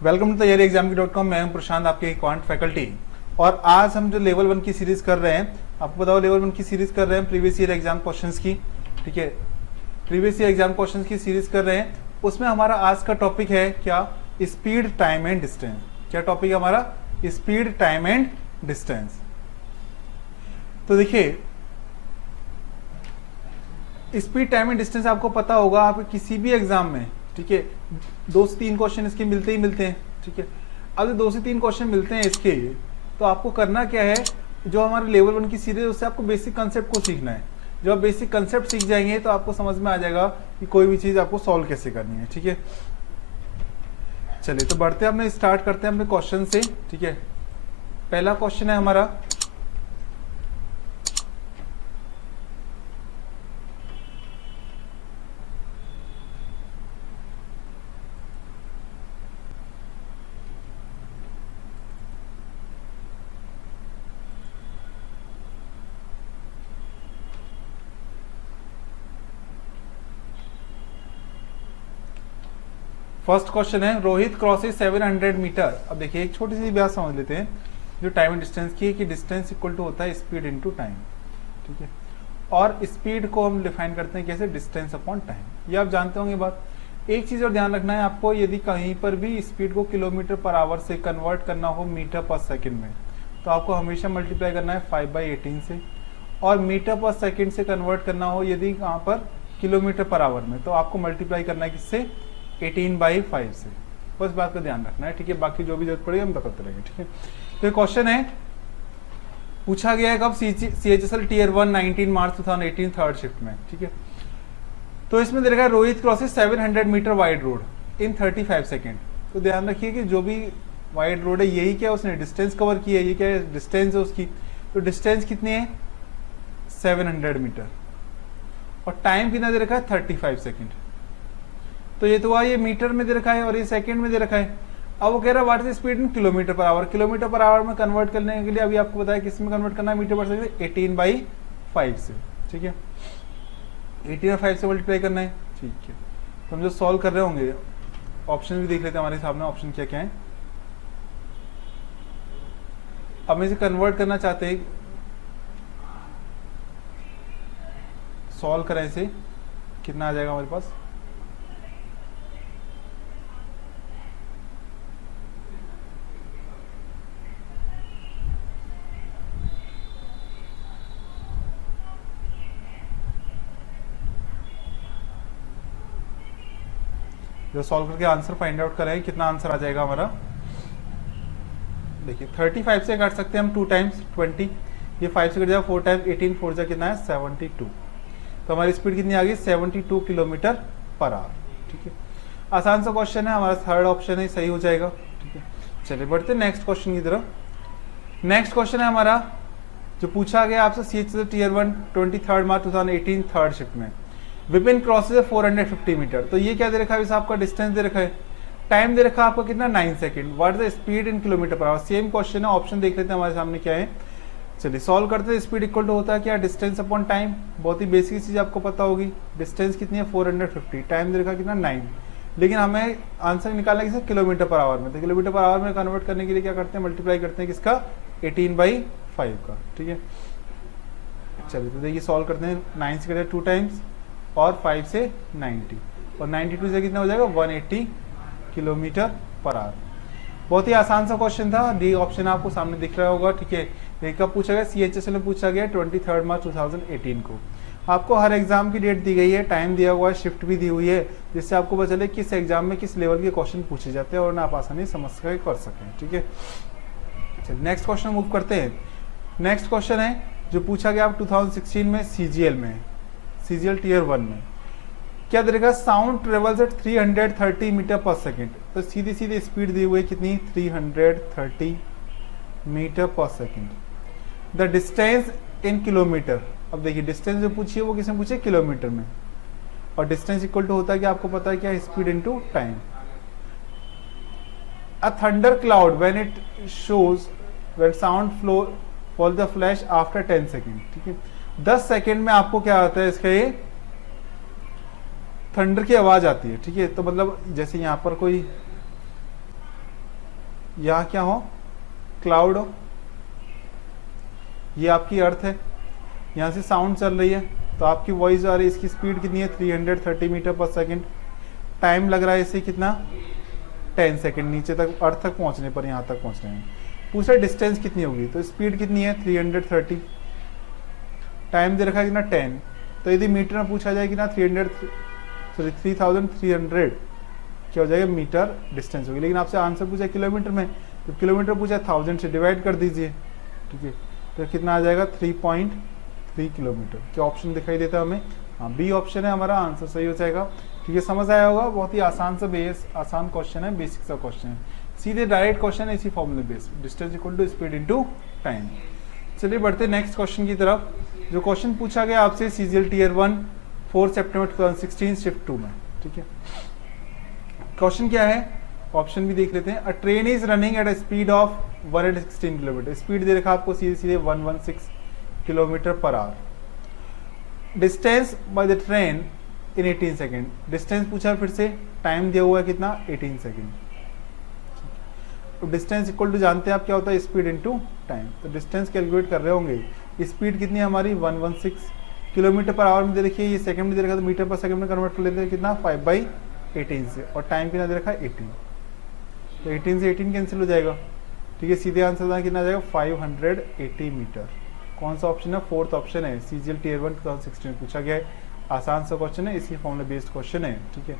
Welcome to तैयारी एग्जाम.com। मैं हूं प्रशांत, आपके क्वांट फैकल्टी। और आज हम जो लेवल 1 की सीरीज कर रहे हैं, आपको बताओ लेवल 1 की सीरीज कर रहे हैं प्रीवियस ईयर एग्जाम क्वेश्चंस की। ठीक है, प्रीवियस ईयर एग्जाम क्वेश्चंस की सीरीज कर रहे हैं। उसमें हमारा आज का टॉपिक है क्या? Speed, time and distance. क्या टॉपिक है हमारा? Speed, time and distance. तो देखिए, स्पीड, टाइम एंड डिस्टेंस आपको पता होगा, आप किसी भी एग्जाम में, ठीक है, 2 से 3 क्वेश्चन इसके मिलते ही मिलते हैं। ठीक है, अब 2 से 3 क्वेश्चन मिलते हैं इसके, तो आपको करना क्या है, जो हमारे लेवल 1 की सीरीज उससे आपको बेसिक कंसेप्ट को सीखना है। जब आप बेसिक कंसेप्ट सीख जाएंगे तो आपको समझ में आ जाएगा कि कोई भी चीज आपको सॉल्व कैसे करनी है। ठीक है, चलिए तो बढ़ते हैं, अपने स्टार्ट करते हैं अपने क्वेश्चन से। ठीक है, पहला क्वेश्चन है हमारा, फर्स्ट क्वेश्चन है, रोहित क्रॉसेस 700 मीटर। अब देखिए, एक छोटी सी बात समझ लेते हैं जो टाइम एंड डिस्टेंस की है, कि डिस्टेंस इक्वल टू होता है स्पीड इनटू टाइम। ठीक है, और स्पीड को हम डिफाइन करते हैं कैसे? Distance upon time. ये आप जानते होंगे बात। एक चीज और ध्यान रखना है आपको, यदि कहीं पर भी स्पीड को किलोमीटर पर आवर से कन्वर्ट करना हो मीटर पर सेकेंड में, तो आपको हमेशा मल्टीप्लाई करना है 5/18 से। और मीटर पर सेकेंड से कन्वर्ट करना हो यदि कहाँ पर किलोमीटर पर आवर में, तो आपको मल्टीप्लाई करना है किससे? 18/5 से। बस बात का ध्यान रखना है। ठीक है, बाकी जो भी जरूरत पड़ेगी हम बताते रहेंगे। ठीक है, तो ये क्वेश्चन है, पूछा गया है कब? CHSL Tier 1 19 March 2018 third shift में। ठीक है, तो इसमें दे रखा है Rohit crosses 700 metre wide road in 35 second. तो ध्यान रखिए कि जो भी वाइड रोड है, यही क्या उसने डिस्टेंस कवर की है, ये क्या है? डिस्टेंस है उसकी। तो डिस्टेंस कितनी है? 700 मीटर। और टाइम कितना दे रखा है? 35 सेकेंड। तो ये तो हुआ, ये मीटर में दे रखा है और ये सेकंड में दे रखा है। अब वो कह रहा है what is speed in kilometre per our. Kilometre per our में कन्वर्ट करने के लिए अभी आपको बताया किस में कन्वर्ट करना है? मीटर पर सेकंड, 18/5 से। ठीक है, 18/5 से मल्टीप्लाई करना है। ठीक है, तो हम जो सॉल्व कर रहे होंगे, ऑप्शन भी देख लेते हैं हमारे सामने, ऑप्शन क्या क्या है। अब हम इसे कन्वर्ट करना चाहते हैं, सॉल्व करें इसे, कितना आ जाएगा हमारे पास? जो सॉल्व करके आंसर फाइंड आउट करें, कितना आंसर आ जाएगा हमारा। देखिए, 35 से काट सकते हैं हम 2 टाइम्स 20, ये 5 से कट जाएगा 4 टाइम्स 18, 4 जा कितना है? 72। तो हमारी स्पीड कितनी आ गई? 72 किलोमीटर पर आवर। ठीक है, आसान सा क्वेश्चन है, हमारा थर्ड ऑप्शन है, सही हो जाएगा। ठीक है, चलिए बढ़ते नेक्स्ट क्वेश्चन की तरफ। नेक्स्ट क्वेश्चन है हमारा, जो पूछा गया आपसे CHSL Tier 1 23 मार्च 2018 थर्ड शिफ्ट में, विपिन क्रॉसेस 450 मीटर। तो ये क्या दे रखा है? आपका डिस्टेंस दे रखा है, टाइम दे रखा है आपका कितना? 9 second. What is the speed in kilometre per our. Same question है, ऑप्शन देख लेते हैं हमारे सामने क्या है। चलिए सॉल्व करते हैं। स्पीड इक्वल टू होता है क्या? Distance upon time. बहुत ही बेसिक चीज आपको पता होगी। डिस्टेंस कितनी है? 450। टाइम दे रखा कितना? 9। लेकिन हमें आंसर निकालना किसका? किलोमीटर पर आवर में। तो किलोमीटर पर आवर में कन्वर्ट करने के लिए क्या करते हैं? मल्टीप्लाई करते हैं किसका? 18/5 का। ठीक है, चलिए तो देखिए सॉल्व करते हैं। 9 से करते हैं 2 टाइम्स और 5 से 90, और 92 से कितना हो जाएगा? 180 किलोमीटर पर आवर। बहुत ही आसान सा क्वेश्चन था। डी ऑप्शन आपको सामने दिख रहा होगा। ठीक है, ये कब पूछा गया? CHSL में पूछा गया 23 मार्च 2018 को। आपको हर एग्जाम की डेट दी गई है, टाइम दिया हुआ है, शिफ्ट भी दी हुई है, जिससे आपको पता चले किस एग्जाम में किस लेवल के क्वेश्चन पूछे जाते हैं और आप आसानी समझ कर सकें। ठीक है, चलिए नेक्स्ट क्वेश्चन मूव करते हैं। नेक्स्ट क्वेश्चन है जो पूछा गया 2016 में CGL में, CGL Tier 1 में। क्या दे रखा? साउंड ट्रेवल्स एट 330 मीटर पर सेकेंड। तो सीधी सीधी स्पीड दी हुई है कितनी? 330 मीटर पर second. The distance in kilometre. अब देखिए, डिस्टेंस जो पूछी है वो किसने पूछी है? किलोमीटर में। और डिस्टेंस इक्वल टू होता है कि आपको पता है क्या? Speed into time. A thunder cloud when it shows when sound flow for the flash after 10 second. ठीक है, 10 सेकेंड में आपको क्या आता है? इसका ये थंडर की आवाज आती है। ठीक है, तो मतलब जैसे यहाँ पर कोई यहाँ क्या हो, क्लाउड हो, ये आपकी अर्थ है, यहाँ से साउंड चल रही है तो आपकी वॉइस आ रही है। इसकी स्पीड कितनी है 330 मीटर पर सेकेंड। टाइम लग रहा है इसे कितना 10 सेकेंड नीचे तक अर्थ तक पहुँचने पर, यहाँ तक पहुँचने में। पूछा डिस्टेंस कितनी होगी, तो स्पीड कितनी है 330, टाइम दे रखा है कितना 10। तो यदि मीटर में पूछा जाए कि ना 3300 क्या हो जाएगा मीटर डिस्टेंस होगी। लेकिन आपसे आंसर पूछा किलोमीटर में, तो किलोमीटर पूछा 1000 से डिवाइड कर दीजिए, ठीक है, तो कितना आ जाएगा 3.3 किलोमीटर। क्या ऑप्शन दिखाई देता है हमें, हाँ बी ऑप्शन है हमारा आंसर सही हो जाएगा। ठीक है, समझ आया होगा, बहुत ही आसान क्वेश्चन है, बेसिक सा क्वेश्चन है, सीधे डायरेक्ट क्वेश्चन है इसी फॉर्मूले based, distance equal to speed into time. चलिए बढ़ते नेक्स्ट क्वेश्चन की तरफ। जो क्वेश्चन पूछा गया आपसे सीजीएल टीयर 1 4 सितंबर 2016 शिफ्ट 2 में, ठीक है। क्वेश्चन क्या है, ऑप्शन भी देख लेते हैं। A train is running at a speed of 116 kilometre, speed दे रखा आपको सीधे सीधे 116 kilometre per hour. Distance by the train in 18 second, distance पूछा फिर से, टाइम दिया हुआ है कितना 18 सेकेंड। तो डिस्टेंस इक्वल टू जानते हैं आप क्या होता है स्पीड इनटू टाइम, तो डिस्टेंस कैलकुलेट कर रहे होंगे। स्पीड कितनी है हमारी 116 किलोमीटर पर आवर में दे रखी है, ये सेकंड में दे रखा है तो मीटर पर सेकंड में कन्वर्ट कर लेते हैं कितना 5/18 से, और टाइम कितना दे रखा है 18, तो 18 से 18 कैंसिल हो जाएगा, ठीक है। सीधे आंसर कितना आ जाएगा 580 मीटर। कौन सा ऑप्शन है, फोर्थ ऑप्शन है, सीजीएल टीयर 1 2016 पूछा गया है, आसान सा क्वेश्चन है, इसी फॉर्मूला बेस्ड क्वेश्चन है, ठीक है।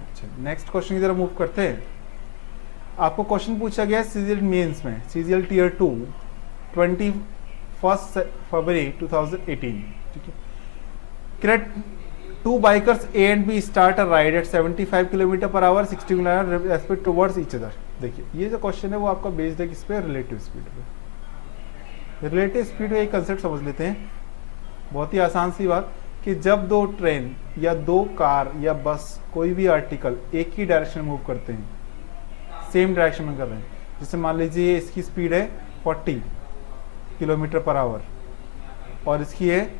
अच्छा नेक्स्ट क्वेश्चन की तरफ मूव करते हैं। आपको क्वेश्चन पूछा गया है सीजीएल मेंस में, सीजीएल टीयर 2 21 फरवरी 2018, ठीक है। Correct, 2 bikers A and B start a ride at 75 kilometre per hour 60 kilometre respect towards each other. देखिए ये जो क्वेश्चन है वो आपका बेस्ड है किस पे, रिलेटिव स्पीड पे। रिलेटिव स्पीड का एक कंसेप्ट समझ लेते हैं, बहुत ही आसान सी बात, कि जब दो ट्रेन या दो कार या बस कोई भी आर्टिकल एक ही डायरेक्शन में मूव करते हैं, सेम डायरेक्शन में कर रहे हैं, जैसे मान लीजिए इसकी स्पीड है 40 किलोमीटर पर आवर और इसकी है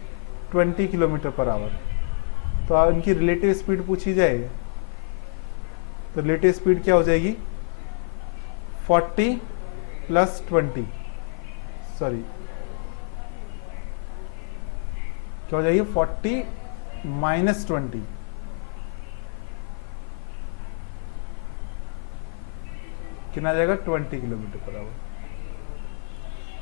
20 किलोमीटर पर आवर, तो इनकी रिलेटिव स्पीड पूछी जाए तो रिलेटिव स्पीड क्या हो जाएगी 40 प्लस 20, सॉरी क्या हो जाएगी 40 माइनस 20, कितना आ जाएगा 20 किलोमीटर पर आवर।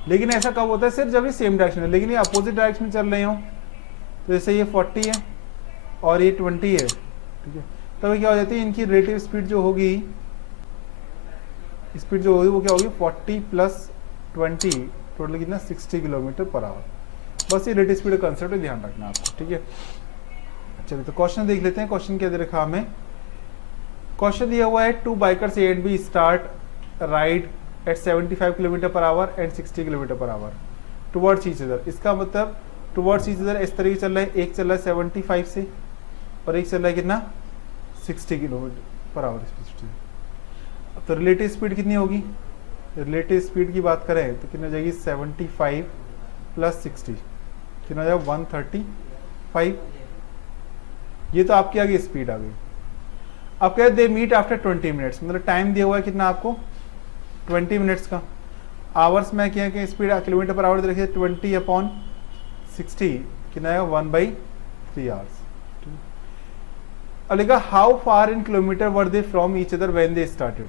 लेकिन ऐसा कब होता है, सिर्फ जब ये सेम डायरेक्शन है, लेकिन ये अपोजिट डायरेक्शन में चल रहे हो, तो जैसे ये 40 है और ये 20 है, ठीक है, तब क्या हो जाती है इनकी रिलेटिव स्पीड जो होगी, स्पीड जो होगी वो क्या होगी 40 प्लस 20, टोटल कितना 60 किलोमीटर पर आवर। बस ये रिलेटिव स्पीड का कंसेप्ट ध्यान रखना आपको, ठीक है। चलिए तो क्वेश्चन देख लेते हैं, क्वेश्चन क्या दे रखा हमें। क्वेश्चन दिया हुआ है 2 bikers A and B start ride at 75 kilometre per hour and 60 kilometre per hour towards each other. इसका मतलब टुवर्ड्स ईच अदर इस तरीके चल रहा है, एक चल रहा है 75 से और एक चल रहा है कितना 60 किलोमीटर पर आवर स्पीड। तो रिलेटिव स्पीड कितनी होगी, रिलेटिव स्पीड की बात करें तो कितनी हो जाएगी 75 प्लस 60, कितना हो जाएगा 135। ये तो आपकी आगे स्पीड आ गई। अब कह दे मीट आफ्टर 20 मिनट्स, मतलब टाइम दिया हुआ है कितना आपको 20 मिनट्स का। आवर्स में क्या है स्पीड किलोमीटर पर आवर देखिए 20/60, कितना आएगा 1/3 आवर्स। अब लिखा how far in kilometre were they from each other when they started,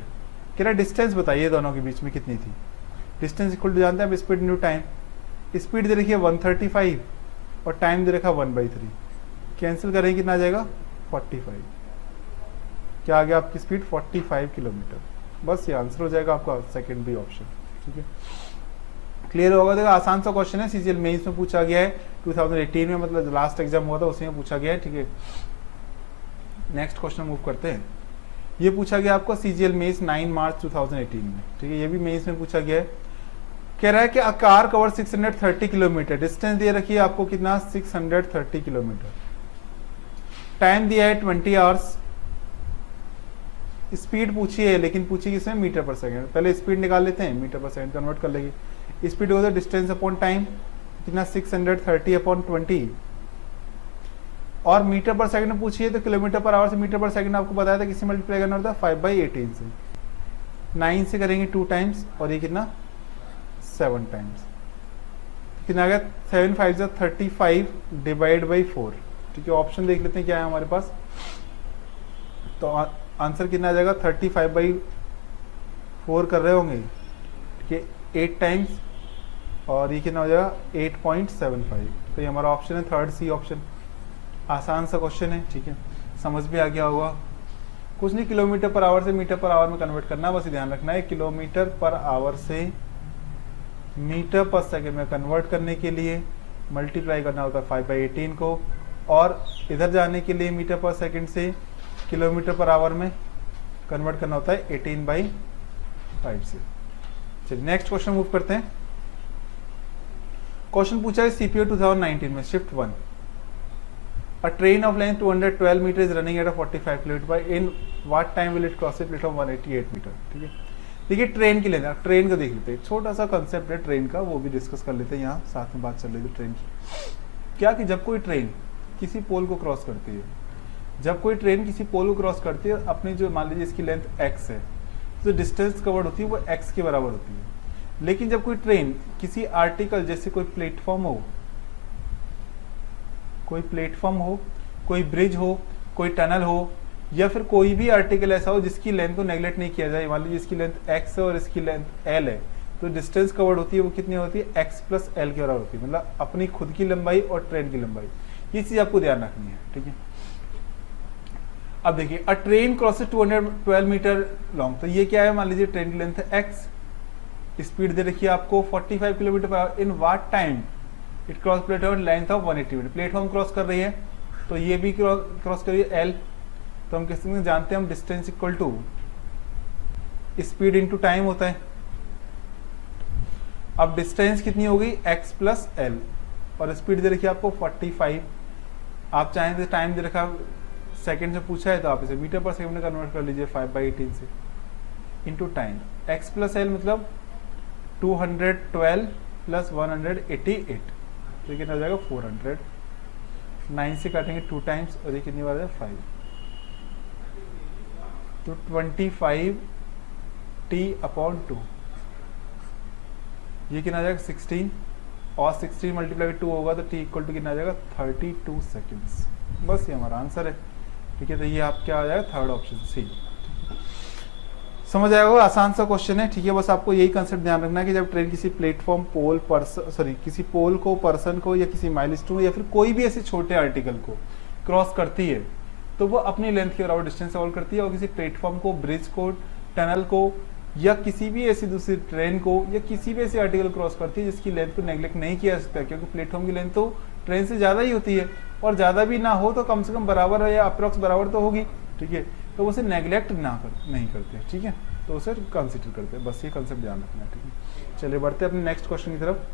कह रहा डिस्टेंस बताइए दोनों के बीच में कितनी थी। डिस्टेंस इक्वल टू जानते हैं अब स्पीड न्यू टाइम, स्पीड दे रखी है 135 और टाइम दे रखा 1/3, कैंसिल करेंगे कितना आ जाएगा 45, क्या आ गया आपकी स्पीड 45 किलोमीटर। बस ये आंसर हो जाएगा आपका सेकंड बी ऑप्शन, ठीक है। क्लियर होगा, देखो आसान सा क्वेश्चन है, सीजीएल मेंस में पूछा गया है 2018 में, मतलब लास्ट एग्जाम हुआ था उसी में पूछा गया है, ठीक है। नेक्स्ट क्वेश्चन मूव करते हैं। ये पूछा गया आपको सीजीएल मेंस 9 मार्च 2018 में, ठीक है, ये भी मेंस में पूछा गया है। कह रहा है कि a car cover 630 kilometre, distance दिया रखी है आपको कितना 630 किलोमीटर, टाइम दिया है 20 आवर्स, स्पीड पूछी है लेकिन पूछी किसमें मीटर पर सेकंड। पहले स्पीड निकाल लेते हैं, मीटर पर सेकंड कन्वर्ट कर लेंगे। स्पीड होता है डिस्टेंस अपॉन टाइम, कितना 630/20, और मीटर पर सेकंड पूछी है तो किलोमीटर पर आवर से मीटर पर सेकंड आपको बताया था किसी मल्टीप्लाई करना होता है 5/18 से। 9 से करेंगे 2 टाइम्स और ये कितना 7 टाइम्स, कितना आ गया 7 5 जा 35 डिवाइड बाई 4। ठीक है, ऑप्शन देख लेते हैं क्या है हमारे पास। तो आंसर कितना आ जाएगा 35/4 कर रहे होंगे, ठीक है 8 टाइम्स, और ये कितना हो जाएगा 8.75। तो ये हमारा ऑप्शन है थर्ड सी ऑप्शन। आसान सा क्वेश्चन है, ठीक है, समझ भी आ गया होगा। कुछ नहीं, किलोमीटर पर आवर से मीटर पर आवर में कन्वर्ट करना, बस ध्यान रखना है किलोमीटर पर आवर से मीटर पर सेकंड में कन्वर्ट करने के लिए मल्टीप्लाई करना होता है 5/18 को, और इधर जाने के लिए मीटर पर सेकंड से किलोमीटर पर आवर में कन्वर्ट करना होता है 18/5 से। चलिए नेक्स्ट क्वेश्चन मूव करते हैं। क्वेश्चन पूछा है सीपीओ 2019 में shift 1, a train of length 212 metre is running at 45 kilometre by in what time will it cross a platform 188 metre. ठीक है, देखिए ट्रेन की लेंथ, ट्रेन को देख लेते हैं, छोटा सा कंसेप्ट है ट्रेन का, वो भी डिस्कस कर लेते हैं। यहाँ साथ में बात चल रही थी ट्रेन की, क्या कि जब कोई ट्रेन किसी पोल को क्रॉस करती है, जब कोई ट्रेन किसी पोल को क्रॉस करती है, अपनी जो मान लीजिए इसकी लेंथ x है, तो डिस्टेंस कवर्ड होती है वो x के बराबर होती है। लेकिन जब कोई ट्रेन किसी आर्टिकल जैसे कोई प्लेटफॉर्म हो, कोई ब्रिज हो, कोई टनल हो, या फिर कोई भी आर्टिकल ऐसा हो जिसकी लेंथ को नेगलेक्ट नहीं किया जाए, मान लीजिए इसकी लेंथ x है और इसकी लेंथ l है, तो डिस्टेंस कवर्ड होती है वो कितनी होती है x प्लस l के बराबर होती है, मतलब अपनी खुद की लंबाई और ट्रेन की लंबाई। ये चीज आपको ध्यान रखनी है, ठीक है। अब देखिए a train crosses 212 metre long, तो ये क्या है, मान लीजिए ट्रेन की लेंथ है x, स्पीड दे रखी है आपको 45 kilometre per hour, in what time it cross platform length of 180 metre, platform cross कर रही है, तो ये भी क्रॉस कर रही है l, तो हम किसी में जानते हैं हम distance equal to speed into time होता है। अब डिस्टेंस कितनी हो गई x प्लस l, और स्पीड दे रखी है आपको 45, आप चाहें तो टाइम दे रखा सेकंड से पूछा है तो आप इसे मीटर पर सेकंड में कन्वर्ट कर लीजिए 5/18 से, into time, x plus l मतलब 212 प्लस 188, तो ये कितना हो जाएगा 400, 9 से काटेंगे 2 टाइम्स और ये कितनी बार है 5, तो 25t/2, ये कितना आ जाएगा 16, और 16 मल्टीप्लाई 2 होगा तो t इक्वल टू कितना आ जाएगा 32 सेकेंड्स। बस ये हमारा आंसर है, ठीक है। तो ये आप क्या आ जाएगा थर्ड ऑप्शन सी। समझ आएगा, आसान सा क्वेश्चन है, ठीक है। बस आपको यही कंसेप्ट ध्यान रखना है कि जब ट्रेन किसी प्लेटफॉर्म पोल किसी पोल को, पर्सन को, या किसी माइलस्टोन या फिर कोई भी ऐसे छोटे आर्टिकल को क्रॉस करती है, तो वो अपनी लेंथ के बराबर डिस्टेंस कवर करती है, और किसी प्लेटफॉर्म को, ब्रिज को, टनल को, या किसी भी ऐसी दूसरी ट्रेन को, या किसी भी ऐसे आर्टिकल क्रॉस करती है जिसकी लेंथ को नेग्लेक्ट नहीं किया जा सकता, क्योंकि प्लेटफॉर्म की लेंथ तो ट्रेन से ज़्यादा ही होती है, और ज़्यादा भी ना हो तो कम से कम बराबर है या अप्रॉक्स बराबर तो होगी, ठीक है। तो उसे नेग्लेक्ट नहीं करते, ठीक है, तो उसे कंसिडर करते हैं। बस ये कंसेप्ट ध्यान रखना है, ठीक है। चलिए बढ़ते हैं अपने नेक्स्ट क्वेश्चन की तरफ।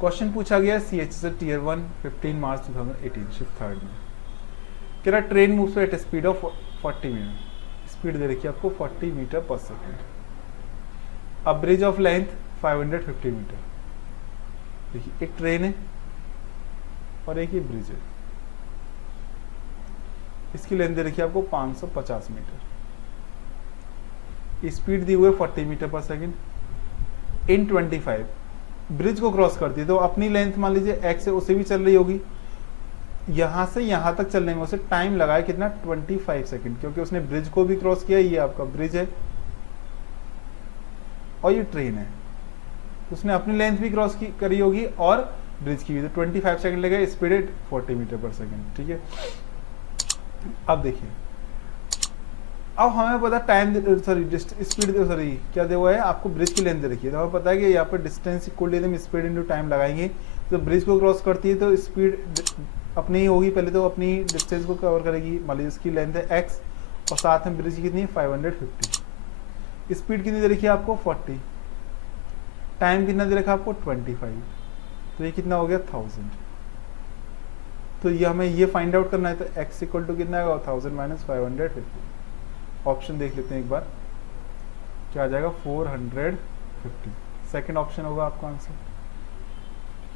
क्वेश्चन पूछा गया CHZ Tier 1 15 March 2018 shift third में, कह रहा train moves at speed of 40 metre, speed दे रखी है आपको 40 मीटर पर सेकेंड, अब ब्रिज ऑफ लेंथ 550 मीटर। देखिए एक ट्रेन है और एक ही ब्रिज है, इसकी लेंथ दे रखी है आपको 550 मीटर, स्पीड दी हुई है 40 मीटर पर सेकेंड, इन 25 ब्रिज को क्रॉस करती है, तो अपनी लेंथ मान लीजिए x है, उसे भी चल रही होगी, यहां से यहां तक चलने में उसे टाइम लगाया कितना 25 सेकंड, क्योंकि उसने ब्रिज को भी क्रॉस किया, ये आपका ब्रिज है और ये ट्रेन है, उसने अपनी लेंथ भी क्रॉस करी होगी और ब्रिज की भी, तो 25 सेकंड लगे, स्पीड है 40 मीटर पर सेकंड, ठीक है। अब देखिए, अब हमें पता टाइम स्पीड क्या दे हुआ है आपको, ब्रिज की लेंथ दे रखी है, तो हमें पता है कि यहाँ पर distance equal speed into time लगाएंगे, तो ब्रिज को क्रॉस करती है तो स्पीड अपनी ही होगी, पहले तो अपनी डिस्टेंस को कवर करेगी, मान लीजिए इसकी लेंथ है x और साथ में ब्रिज की कितनी है 550, स्पीड कितनी दे रखी है आपको 40, टाइम कितना दे रखा है आपको 25, तो ये कितना हो गया 1000। तो ये हमें ये फाइंड आउट करना है, तो x इक्वल टू कितना आएगा 1000 माइनस 550। ऑप्शन देख लेते हैं एक बार, क्या आ जाएगा 450, सेकंड ऑप्शन होगा आपका आंसर।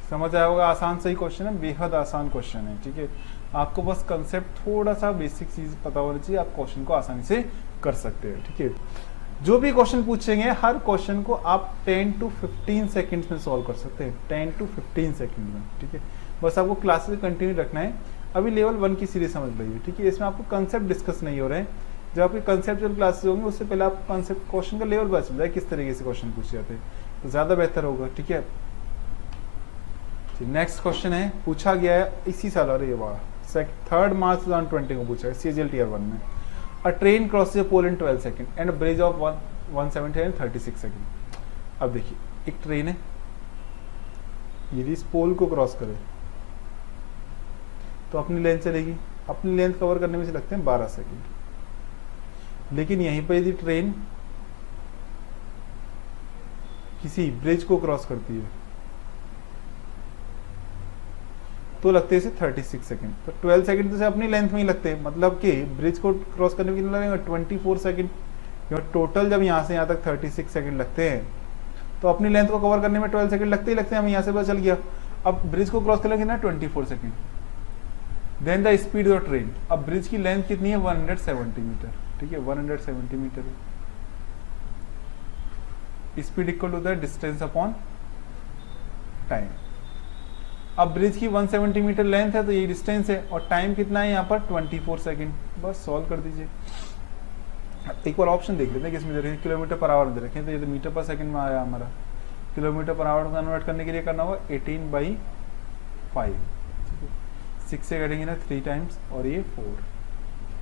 समझ आया होगा, आसान सही क्वेश्चन है, बेहद आसान क्वेश्चन है, ठीक है। आपको बस कंसेप्ट थोड़ा सा बेसिक चीज पता होना चाहिए, आप क्वेश्चन को आसानी से कर सकते हैं, ठीक है। जो भी क्वेश्चन पूछेंगे हर क्वेश्चन को आप 10 to 15 सेकंड्स में सॉल्व कर सकते हैं, 10 to 15 सेकंड में, ठीक है। बस आपको क्लासेस कंटिन्यू रखना है। अभी लेवल 1 की सीरीज समझ लीजिए, ठीक है। इसमें आपको कंसेप्ट डिस्कस नहीं हो रहे हैं। जब आपके कंसेप्चुअल क्लासेस होंगे उससे पहले आपको कंसेप्ट क्वेश्चन का लेवल पता चल जाए किस तरीके से क्वेश्चन पूछे जाते हैं, तो ज़्यादा बेहतर होगा, ठीक है। नेक्स्ट क्वेश्चन है, पूछा गया है इसी साल, अरे वाह, 3 मार्च 2020 को पूछा है CGL Tier 1 में। A train crosses a pole in 12 seconds and a bridge of 170 in 36 seconds। अब देखिए एक ट्रेन है, यदि इस पोल को क्रॉस करे तो अपनी लेंथ चलेगी, अपनी लेंथ कवर करने में से लगते हैं 12 सेकंड। लेकिन यहीं पर यदि ट्रेन किसी ब्रिज को क्रॉस करती है तो लगते हैं इसे 36 सेकंड। तो 12 सेकंड तो से अपनी लेंथ में ही लगते हैं, मतलब कि ब्रिज को क्रॉस करने में कितना लगेगा 24 सेकंड। टोटल जब यहाँ से यहाँ तक 36 सेकंड लगते हैं तो अपनी लेंथ को कवर करने में 12 सेकंड लगते ही लगते हैं, हमें यहाँ से पता चल गया। अब ब्रिज को क्रॉस करने कितना 24 second. Then the speed of train, अब ब्रिज की लेंथ कितनी है 170 मीटर, ठीक है, 170 मीटर है। Speed equal to the distance upon time. अब ब्रिज की 170 मीटर लेंथ है तो ये डिस्टेंस है, और टाइम कितना है यहाँ पर 24 सेकंड। बस सॉल्व कर दीजिए। एक बार ऑप्शन देख लेते हैं किसमें दे रखे हैं, किलोमीटर पर आवर में दे रखे हैं, तो ये तो मीटर पर सेकंड में आया हमारा। किलोमीटर पर आवर कन्वर्ट करने के लिए करना होगा 18/5, 6 से कटेंगे ना 3 टाइम्स, और ये 4,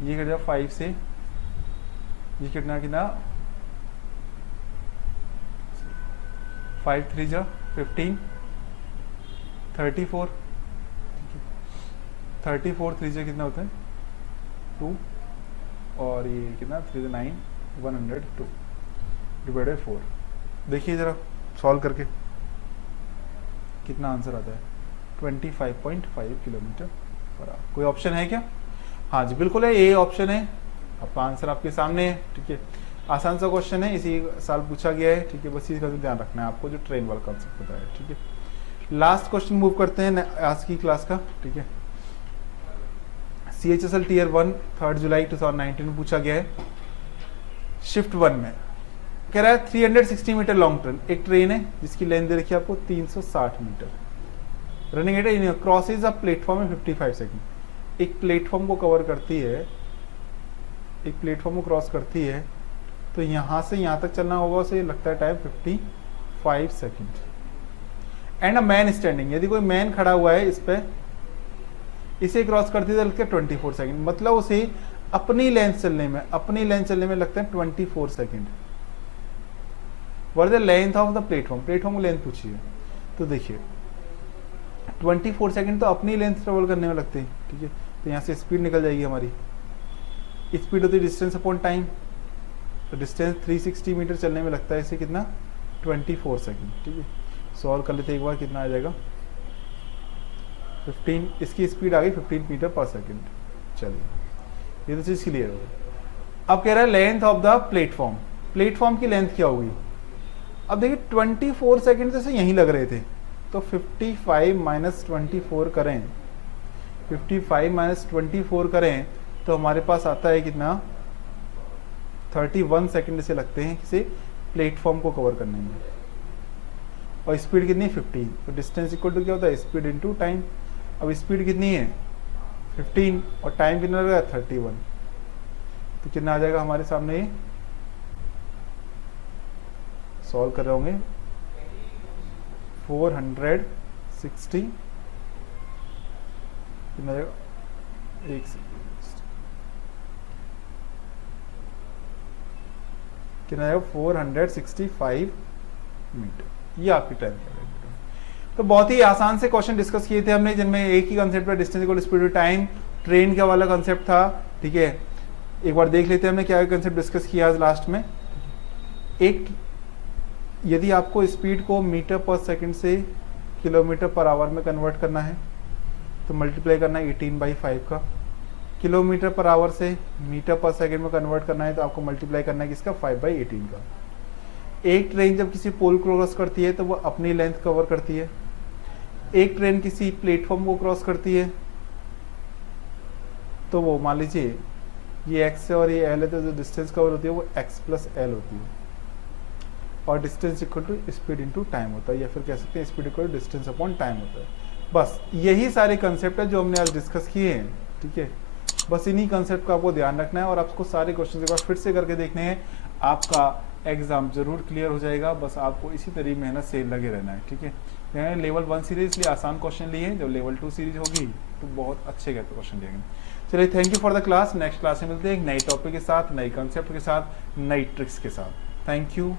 ये कट जाए 5 से, ये कितना कितना 5 3 जा 15, 34, 34 3 से कितना होता है 2, और ये कितना 3 9 102 डिवाइड बाई 4। देखिए जरा सॉल्व करके कितना आंसर आता है 25.5 किलोमीटर पर आवर। कोई ऑप्शन है क्या? हाँ जी बिल्कुल है, ये ऑप्शन है, आपका आंसर आपके सामने है, ठीक है। आसान सा क्वेश्चन है, इसी साल पूछा गया है, ठीक है। बस इसका तो ध्यान रखना है आपको, जो ट्रेन वाला कॉन्सेप्ट पता है, ठीक है। लास्ट क्वेश्चन मूव करते हैं आज की क्लास का, ठीक है। CHSL Tier 1 3 जुलाई 2019 में पूछा गया है। शिफ्ट 1 में कह रहा है 360 मीटर लॉन्ग ट्रेन, एक ट्रेन है जिसकी लेंथ दे रखी है आपको 360 metre. Running at crosses a platform में 55 सेकंड। एक प्लेटफॉर्म को कवर करती है, एक प्लेटफॉर्म को क्रॉस करती है, तो यहाँ से यहाँ तक चलना होगा, उसे लगता है time 55 second. And a man standing, यदि कोई मैन खड़ा हुआ है इस पे, इसे क्रॉस करती है लगता है 24 सेकंड। मतलब उसे अपनी लेंथ चलने में लगता है 24 second. What is the length of the platform, platform की लेंथ पूछी है, तो देखिए 24 सेकंड तो अपनी लेंथ ट्रेवल करने में लगते हैं, ठीक है। तो यहाँ से स्पीड निकल जाएगी हमारी, स्पीड होती है डिस्टेंस अपॉन टाइम, तो डिस्टेंस 360 मीटर चलने में लगता है इसे कितना 24 सेकंड, ठीक है। सॉल्व कर लेते एक बार, कितना आ जाएगा 15, इसकी स्पीड आ गई 15 मीटर पर सेकंड। चलिए ये तो चीज़ क्लियर हो गई। अब कह रहा है length of the platform, platform की लेंथ क्या होगी। अब देखिए 24 सेकंड जैसे यहीं लग रहे थे, तो 55 माइनस 24 करें, 55 माइनस 24 करें तो हमारे पास आता है कितना 31 सेकंड से लगते हैं किसी प्लेटफॉर्म को कवर करने में, और स्पीड कितनी 15। तो डिस्टेंस इक्वल टू क्या होता है स्पीड इनटू टाइम। अब स्पीड कितनी है 15 और टाइम कितना लगा 31, तो कितना आ जाएगा हमारे सामने, ये सॉल्व कर रहे होंगे 460 कितना आ जाएगा, एक कितना आएगा 465 मीटर, ये आपकी टाइम है। तो बहुत ही आसान से क्वेश्चन डिस्कस किए थे हमने, जिनमें एक ही कंसेप्ट पर distance equal speed time, train का वाला कंसेप्ट था, ठीक है। एक बार देख लेते हैं हमने क्या कंसेप्ट डिस्कस किया आज लास्ट में। एक, यदि आपको स्पीड को मीटर पर सेकंड से किलोमीटर पर आवर में कन्वर्ट करना है तो मल्टीप्लाई करना है 18/5 का। किलोमीटर पर आवर से मीटर पर सेकंड में कन्वर्ट करना है तो आपको मल्टीप्लाई करना है किसका 5/18 का। एक ट्रेन जब किसी पोल को क्रॉस करती है तो वो अपनी लेंथ कवर करती है। एक ट्रेन किसी प्लेटफॉर्म को क्रॉस करती है तो वो मान लीजिए ये x है और ये l है, तो जो डिस्टेंस कवर होती है वो x प्लस एल होती है, और distance equal to speed into time होता है, या फिर कह सकते हैं speed equal to distance upon time होता है। बस यही सारे कंसेप्ट है जो हमने आज डिस्कस किए हैं, ठीक है। बस इन्हीं कंसेप्ट का आपको ध्यान रखना है और आपको सारे क्वेश्चन एक बार फिर से करके देखने हैं, आपका एग्जाम जरूर क्लियर हो जाएगा। बस आपको इसी तरीके मेहनत से लगे रहना है, ठीक है। मैंने लेवल 1 सीरीज इसलिए आसान क्वेश्चन लिए हैं, जब लेवल 2 सीरीज होगी तो बहुत अच्छे क्वेश्चन लेंगे। चलिए, thank you for the class. Next class में मिलते हैं एक नई टॉपिक के साथ, नई कंसेप्ट के साथ, नई ट्रिक्स के साथ। Thank you.